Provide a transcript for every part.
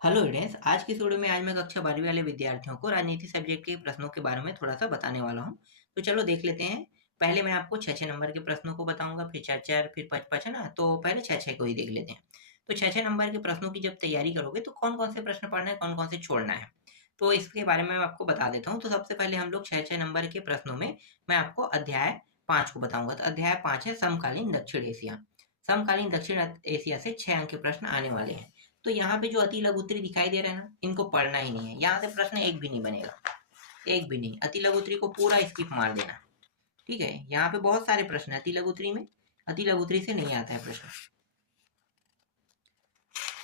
Hello students, आज की इस वीडियो में मैं कक्षा 12वीं वाले विद्यार्थियों को राजनीति सब्जेक्ट के प्रश्नों के बारे में थोड़ा सा बताने वाला हूँ। तो चलो देख लेते हैं। पहले मैं आपको 6-6 नंबर के प्रश्नों को बताऊंगा, फिर 4-4, फिर 5-5, है ना। तो पहले 6-6 को ही देख लेते हैं। तो 6-6 नंबर के प्रश्नों की जब तैयारी करोगे तो कौन कौन से प्रश्न पढ़ना है, कौन कौन से छोड़ना है, तो इसके बारे में मैं आपको बता देता हूँ। तो सबसे पहले हम लोग 6-6 नंबर के प्रश्नों में मैं आपको अध्याय 5 को बताऊंगा। तो अध्याय 5 है समकालीन दक्षिण एशिया। समकालीन दक्षिण एशिया से 6 अंक के प्रश्न आने वाले हैं। तो यहाँ पे जो अति लघु उत्तरी दिखाई दे रहे हैं ना, इनको पढ़ना ही नहीं है। यहाँ से प्रश्न एक भी नहीं बनेगा, एक भी नहीं। अति लघु उत्तरी को पूरा स्किप मार देना। ठीक है, यहाँ पे बहुत सारे प्रश्न है अति लघु उत्तरी में। अति लघु उत्तरी से नहीं आता है प्रश्न।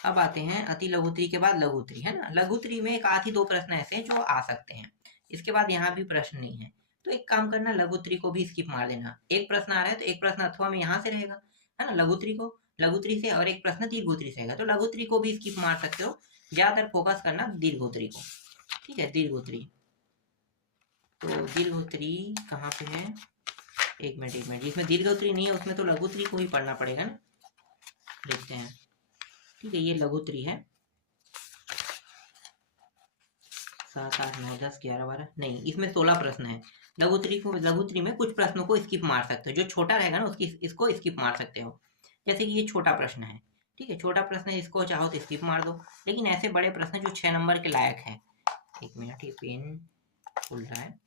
अब आते हैं अति लघु उत्तरी के बाद लघु उत्तरी, है ना। लघु उत्तरी में एक आध ही दो प्रश्न ऐसे हैं जो आ सकते हैं। इसके बाद यहाँ भी प्रश्न नहीं है। तो एक काम करना, लघु उत्तरी को भी स्किप मार देना। एक प्रश्न आ रहा है तो एक प्रश्न अथवा में यहाँ से रहेगा, है ना। लघु उत्तरी से, और एक प्रश्न दीर्घ उत्तरी से रहेगा। तो लघु उत्तरी को भी स्किप मार सकते हो। ज्यादातर फोकस करना दीर्घ उत्तरी को। ठीक है, दीर्घ उत्तरी। तो दीर्घ उत्तरी कहाँ पे है? एक मिनट एक मिनट, जिसमें दीर्घ उत्तरी नहीं है उसमें तो लघु उत्तरी को ही पढ़ना पड़ेगा ना। देखते हैं। ठीक है, ये लघु उत्तरी है। 7, 8, 9, 10, 11, 12, नहीं, इसमें 16 प्रश्न है। लघु उत्तरी में कुछ प्रश्नों को स्किप मार सकते हो। जो छोटा रहेगा ना उसकी इसको स्किप मार सकते हो। जैसे कि ये छोटा प्रश्न है। ठीक है, छोटा प्रश्न है, इसको चाहो तो स्किप मार दो। लेकिन ऐसे बड़े प्रश्न जो 6 नंबर के लायक है। एक मिनट, ये पेन खुल रहा है।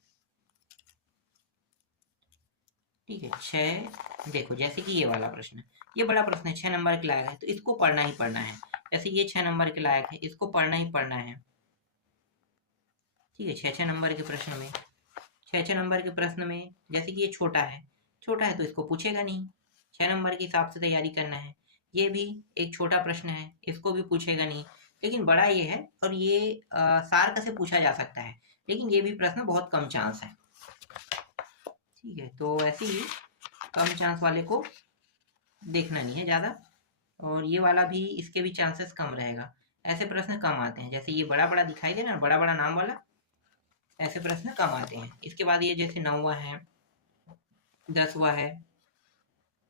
ठीक है, 6 देखो, जैसे कि ये वाला प्रश्न, ये बड़ा प्रश्न है, 6 नंबर के लायक है, तो इसको पढ़ना ही पढ़ना है। जैसे ये 6 नंबर के लायक है, इसको पढ़ना ही पढ़ना है। ठीक है, 6-6 नंबर के प्रश्न में, 6-6 नंबर के प्रश्न में, जैसे कि ये छोटा है तो इसको पूछेगा नहीं। 6 नंबर के हिसाब से तैयारी करना है। ये भी एक छोटा प्रश्न है, इसको भी पूछेगा नहीं। लेकिन बड़ा ये है, और ये सार्क से पूछा जा सकता है। लेकिन ये भी प्रश्न बहुत कम चांस है। ठीक है, तो ऐसे ही कम चांस वाले को देखना नहीं है ज़्यादा। और ये वाला भी, इसके भी चांसेस कम रहेगा। ऐसे प्रश्न कम आते हैं। जैसे ये बड़ा बड़ा दिखाई दे ना, बड़ा बड़ा नाम वाला, ऐसे प्रश्न कम आते हैं। इसके बाद ये जैसे 9वां है, 10वां है,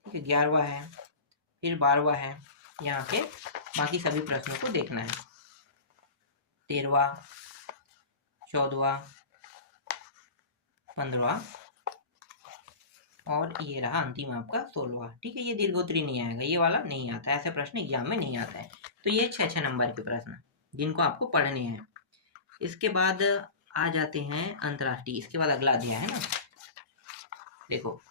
ठीक है, 11वां है, फिर 12वां है। यहाँ के बाकी सभी प्रश्नों को देखना है। 13वां, 14वां, 15वां, और ये रहा अंतिम आपका 16वां। ठीक है, ये दीर्घोत्तरी नहीं आएगा, ये वाला नहीं आता है। ऐसे प्रश्न एग्जाम में नहीं आता है। तो ये 6-6 नंबर के प्रश्न जिनको आपको पढ़ने हैं। इसके बाद आ जाते हैं अंतर्राष्ट्रीय। इसके बाद अगला अध्याय है ना। देखो,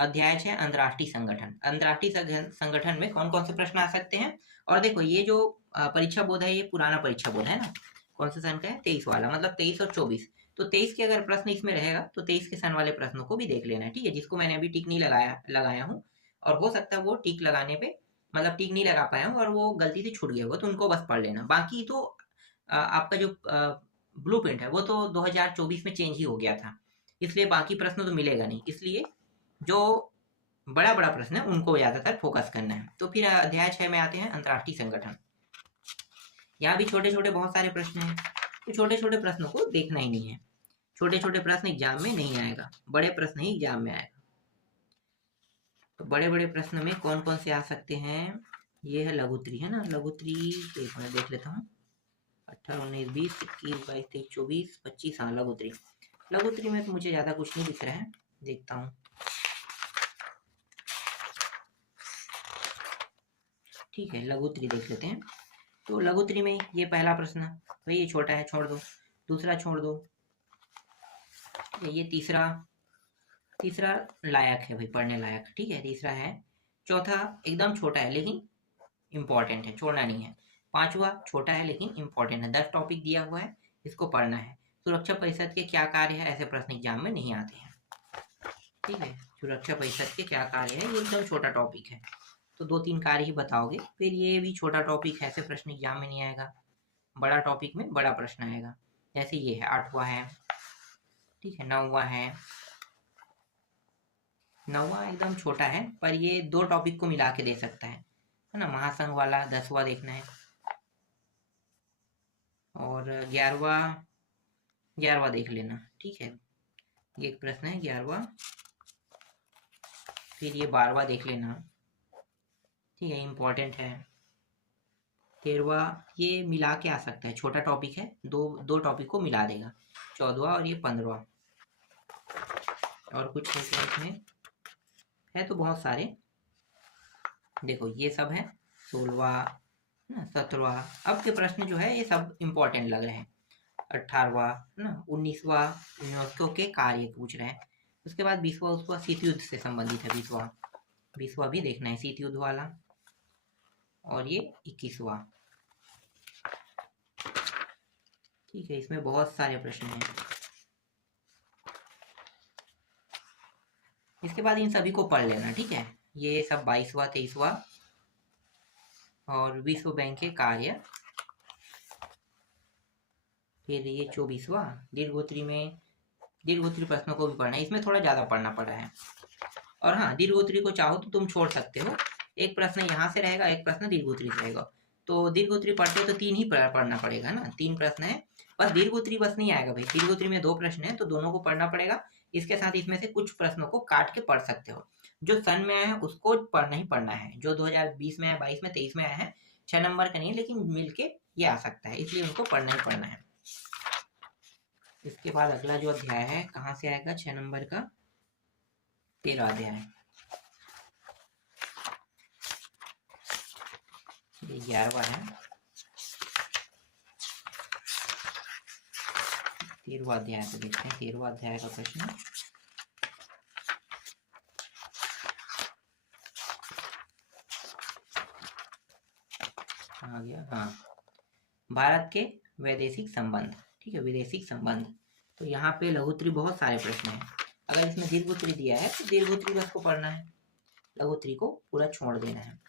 अध्याय 6 अंतर्राष्ट्रीय संगठन। अंतर्राष्ट्रीय संगठन में कौन कौन से प्रश्न आ सकते हैं। और देखो, ये जो परीक्षा बोध है, ये पुराना परीक्षा बोध है ना। कौन से सन का है? 23 वाला, मतलब 23 और 24। तो 23 के अगर प्रश्न इसमें रहेगा तो 23 के सन वाले प्रश्नों को भी देख लेना है। ठीक है, जिसको मैंने अभी टिक नहीं लगाया हूँ। और हो सकता है वो टिक लगाने पे, मतलब टिक नहीं लगा पाया हूँ और वो गलती से छूट गया होगा, तो उनको बस पढ़ लेना। बाकी तो आपका जो ब्लू प्रिंट है वो तो 2024 में चेंज ही हो गया था। इसलिए बाकी प्रश्न तो मिलेगा नहीं। इसलिए जो बड़ा बड़ा प्रश्न है उनको ज्यादातर फोकस करना है। तो फिर अध्याय 6 में आते हैं अंतर्राष्ट्रीय संगठन। यहाँ भी छोटे छोटे बहुत सारे प्रश्न हैं। तो छोटे छोटे प्रश्नों को देखना ही नहीं है। छोटे छोटे प्रश्न एग्जाम में नहीं आएगा, बड़े प्रश्न ही एग्जाम में आएगा। तो बड़े बड़े प्रश्न में कौन कौन से आ सकते हैं? ये है लघुत्री, है ना। लघुत्री एक मिनट देख लेता हूँ। 18, 19, 20, 21, 22, 23, 24, 25, हाँ लघुत्री। लघुत्री में तो मुझे ज्यादा कुछ नहीं दिख रहा है, देखता हूँ। ठीक है, लघुत्री देख लेते हैं। तो लघुत्री में ये पहला प्रश्न, भाई ये छोटा है, छोड़ दो। दूसरा छोड़ दो। ये तीसरा, तीसरा लायक है भाई, पढ़ने लायक। ठीक है, तीसरा है। चौथा एकदम छोटा है लेकिन इम्पोर्टेंट है, छोड़ना नहीं है। पांचवा छोटा है लेकिन इम्पोर्टेंट है, 10 टॉपिक दिया हुआ है, इसको पढ़ना है। सुरक्षा परिषद के क्या कार्य है, ऐसे प्रश्न एग्जाम में नहीं आते हैं। ठीक है, सुरक्षा परिषद के क्या कार्य है, ये एकदम छोटा टॉपिक है। तो 2-3 कार्य ही बताओगे। फिर ये भी छोटा टॉपिक है, ऐसे प्रश्न एग्जाम में नहीं आएगा। बड़ा टॉपिक में बड़ा प्रश्न आएगा। जैसे ये है 8वां है, ठीक है, 9वां है। 9वां एकदम छोटा है, पर ये 2 टॉपिक को मिला के दे सकता है ना। महासंघ वाला 10वां देखना है। और 11वां देख लेना। ठीक है, ये एक प्रश्न है 11वां। फिर ये 12वां देख लेना। ठीक है, इम्पोर्टेंट है। 13वां ये मिला के आ सकता है, छोटा टॉपिक है, दो टॉपिक को मिला देगा। 14वां और ये 15वां। और कुछ है क्या इसमें? है तो बहुत सारे, देखो ये सब है। 16वां ना, 17वां। अब के प्रश्न जो है ये सब इंपॉर्टेंट लग रहे हैं। 18वां ना, 19वां यूनेस्को के कार्य पूछ रहे हैं। उसके बाद 20वां उसका शीत युद्ध से संबंधित है। 20वां भी देखना है, शीत युद्ध वाला। और ये 21वां। ठीक है, इसमें बहुत सारे प्रश्न हैं। इसके बाद इन सभी को पढ़ लेना, ठीक है। ये सब 22वां, 23वां और विश्व बैंक के कार्य। फिर ये 24वां दीर्घोत्तरी में, दीर्घोत्तरी प्रश्नों को भी पढ़ना है। इसमें थोड़ा ज्यादा पढ़ना पड़ रहा है। और हाँ, दीर्घोत्तरी को चाहो तो तुम छोड़ सकते हो, एक प्रश्न यहाँ से रहेगा, एक प्रश्न दीर्घोत्तरी से रहेगा। तो दीर्घोत्तरी पढ़ते हो तो 3 ही पढ़ना पड़ेगा ना, 3 प्रश्न है। बस दीर्घोत्तरी बस नहीं आएगा भाई, दीर्घोत्तरी में 2 प्रश्न है तो दोनों को पढ़ना पड़ेगा। इसके साथ इसमें से कुछ प्रश्नों को काट के पढ़ सकते हो। जो सन में आया है उसको पढ़ना ही पढ़ना है, जो 2020 में आया, 22 में, 23 में आया है, 6 नंबर का नहीं, लेकिन मिलके ये आ सकता है, इसलिए उनको पढ़ना ही पढ़ना है। इसके बाद अगला जो अध्याय है कहाँ से आएगा? 6 नंबर का 13वां अध्याय। ये 11वां है। 13वां अध्याय को देखते हैं। 13वां अध्याय का प्रश्न आ गया। हाँ, भारत के वैदेशिक संबंध। ठीक है, विदेशिक संबंध। तो यहाँ पे लघुत्तरी बहुत सारे प्रश्न हैं। अगर इसमें दीर्घोत्तरी दिया है तो दीर्घोत्तरी बस को पढ़ना है, लघुत्तरी को पूरा छोड़ देना है।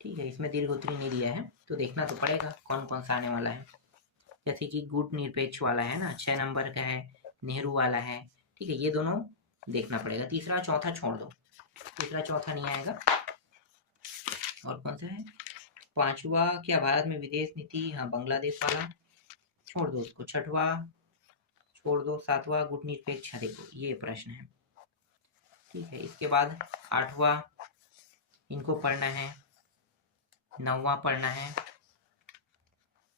ठीक है, इसमें दीर्घोत्तरी नहीं दिया है तो देखना तो पड़ेगा कौन कौन सा आने वाला है। जैसे कि गुट निरपेक्ष वाला है ना, 6 नंबर का है, नेहरू वाला है। ठीक है, ये दोनों देखना पड़ेगा। तीसरा चौथा छोड़ दो, तीसरा चौथा नहीं आएगा। और कौन सा है? 5वां क्या भारत में विदेश नीति? हाँ, बांग्लादेश वाला छोड़ दो उसको। 6वां छोड़ दो। 7वां गुट निरपेक्ष, देखो ये प्रश्न है। ठीक है, इसके बाद 8वां इनको पढ़ना है, 9वां पढ़ना है।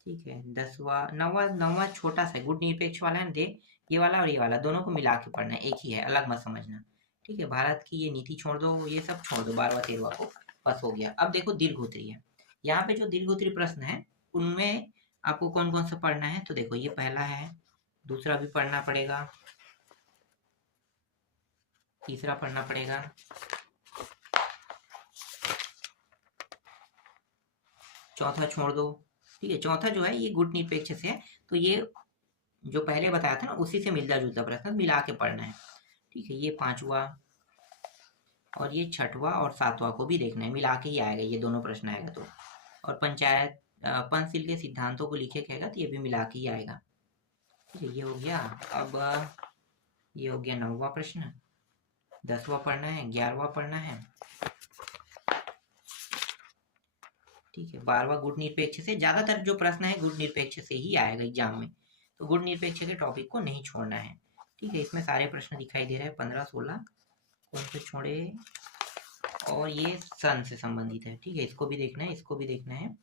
ठीक है, 10वां, 9वां छोटा सा गुट निरपेक्ष वाला है, देख ये वाला और ये वाला दोनों को मिला के पढ़ना है, एक ही है, अलग मत समझना। ठीक है, भारत की ये नीति छोड़ दो, ये सब छोड़ दो। 12वां 13वां को बस हो गया। अब देखो दीर्घोत्तरी है। यहाँ पे जो दीर्घोत्तरी प्रश्न है उनमें आपको कौन कौन सा पढ़ना है? तो देखो ये पहला है, दूसरा भी पढ़ना पड़ेगा, तीसरा पढ़ना पड़ेगा, चौथा छोड़ दो। ठीक है, चौथा जो है ये गुट निरपेक्ष से है, तो ये जो पहले बताया था ना उसी से मिलता जुलता प्रश्न मिला के पढ़ना है। ठीक है, ये 5वां और ये 6वां और 7वां को भी देखना है, मिला के ही आएगा, ये दोनों प्रश्न आएगा तो। और पंचायत पंचशील के सिद्धांतों को लिखे कहेगा तो ये भी मिला के ही आएगा। ठीक है, ये हो गया। अब ये हो गया 9वां प्रश्न। 10वां पढ़ना है, 11वां पढ़ना है। ठीक है, 12वां गुट निरपेक्ष से। ज्यादातर जो प्रश्न है गुट निरपेक्ष से ही आएगा एग्जाम में, तो गुट निरपेक्ष के टॉपिक को नहीं छोड़ना है। ठीक है, इसमें सारे प्रश्न दिखाई दे रहे हैं, 15 16 कौन से छोड़े। और ये सन से संबंधित है। ठीक है, इसको भी देखना है, इसको भी देखना है।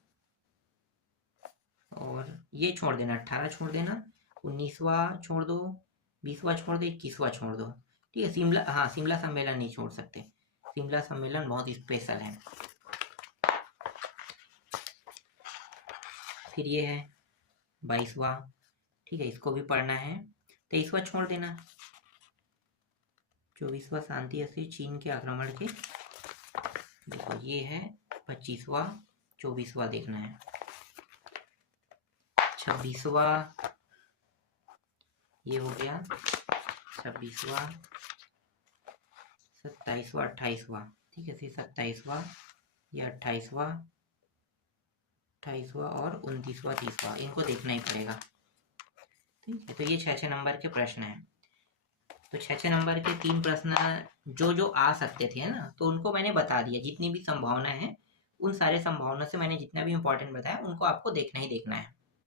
और ये छोड़ देना, 18 छोड़ देना, 19वां छोड़ दो, 20वां छोड़ दो, 21वां छोड़ दो। ठीक है, शिमला, हाँ शिमला सम्मेलन नहीं छोड़ सकते, शिमला सम्मेलन बहुत स्पेशल है। फिर ये है 22वां। ठीक है, इसको भी पढ़ना है। 23वां छोड़ देना। 24वां शांति अस्थिर चीन के आक्रमण के, देखो ये है 25वां। 24वां देखना है। 26वां ये हो गया, 26वां, 27वां, 28वां। ठीक है, फिर 27वां, ये 28वां, 28वां और 29वां, 30वां, इनको देखना ही पड़ेगा। ठीक है, तो ये 6 नंबर के प्रश्न हैं। तो 6 नंबर के 3 प्रश्न जो आ सकते थे ना, तो उनको मैंने बता दिया। जितनी भी संभावना है उन सारे संभावना से मैंने जितना भी इंपॉर्टेंट बताया उनको आपको देखना ही देखना है।